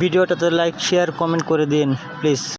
ভিডিওটাতে like share comment করে দিন প্লিজ।